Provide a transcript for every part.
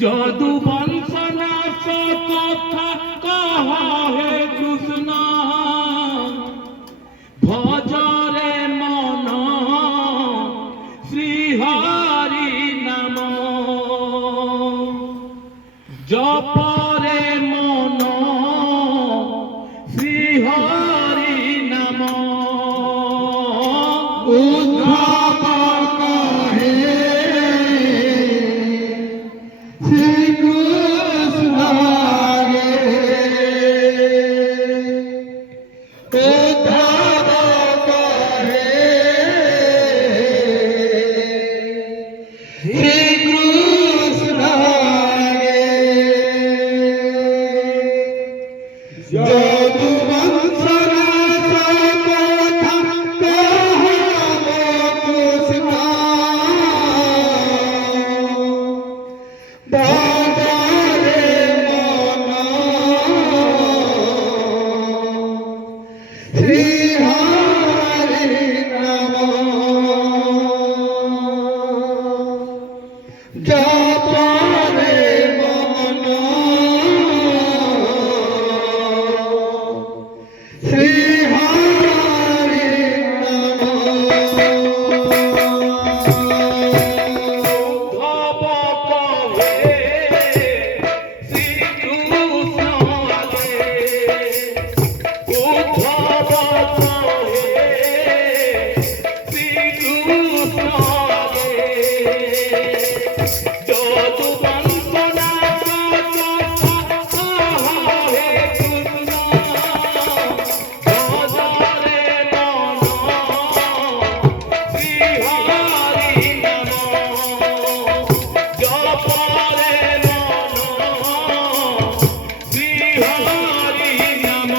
যদু বংশনাশ কথা কহ হে কৃষ্ণ ভজরে মন শ্রী হরি নাম জপরে মন শ্রী হরি নাম উদ্ধব কহে শ্রীকৃষ্ণ রে উদ্ধব কহে শ্রীকৃষ্ণ রে যদু বংশনাশ কথা কহ কৃষ্ণ ভজরে মন শ্রী হরি নাম জপরে মন শ্রী হরি নাম উদ্ধব কহে শ্রীকৃষ্ণ রে উদ্ধব কহে শ্রীকৃষ্ণ রে যদু বংশনাশ কথা কহ হে কৃষ্ণ ভজরে মন শ্রী হরি নাম জপরে মন শ্রী হরি নাম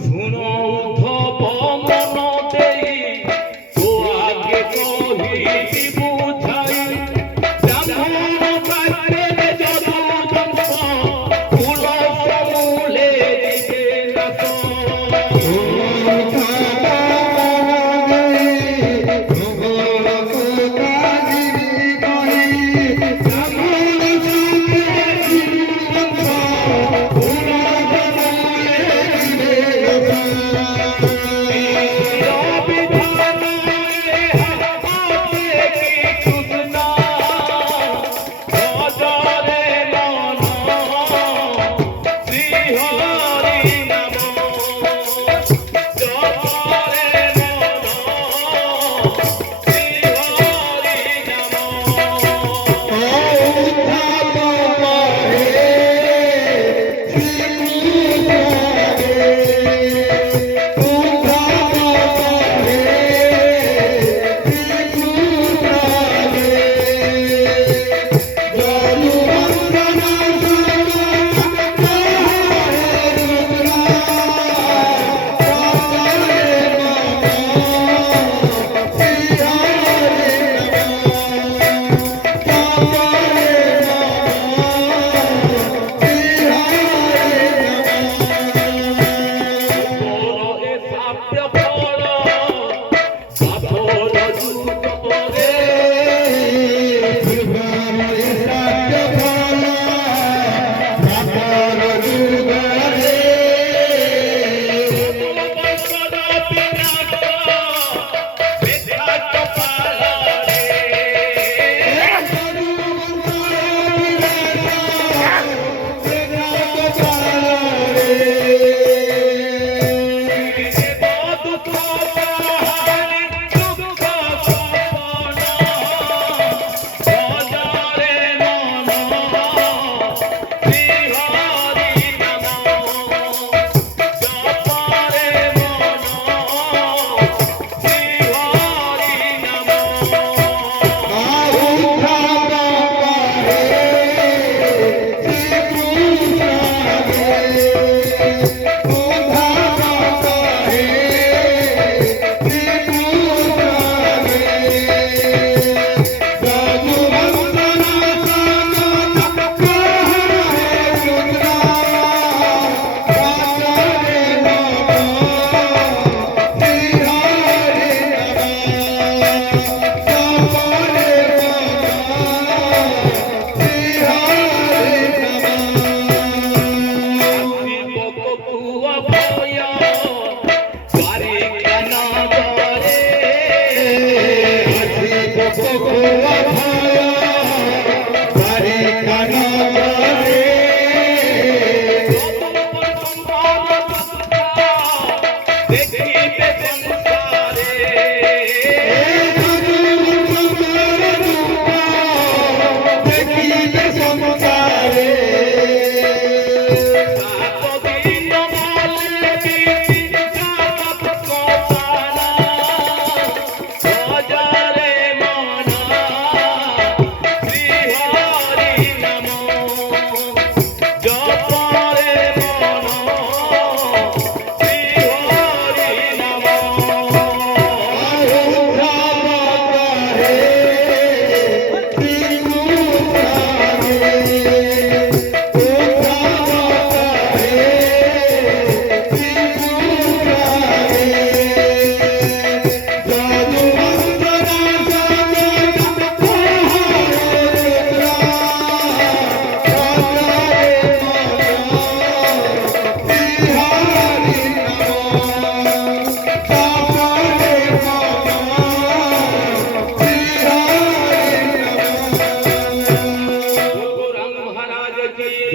শুনো উদ্ধব মন দেই তো আগে কহি বুঝাই ব্রাহ্মণ পাত্রে যদু বংশ কুল সমূলে দিবে নাশ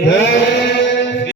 Hare